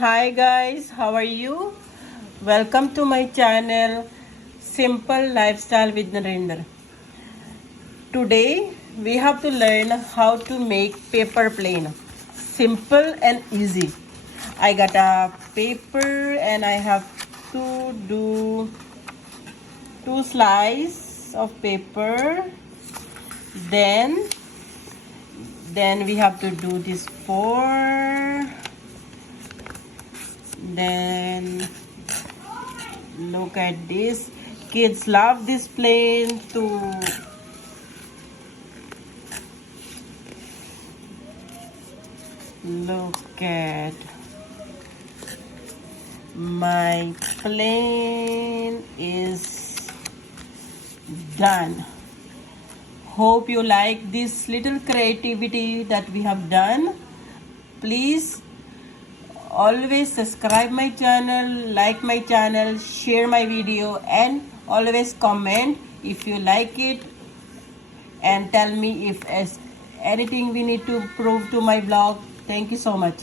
Hi guys, how are you? Welcome to my channel Simple Lifestyle with Narendra. Today we have to learn how to make paper plane. Simple and easy. I got a paper and I have to do two slices of paper. Then we have to do this four. Then look at this. Kids love this plane too. Look at my plane is done. Hope you like this little creativity that we have done. Please always subscribe my channel, like my channel, share my video, and always comment if you like it, and tell me if anything we need to prove to my blog. Thank you so much.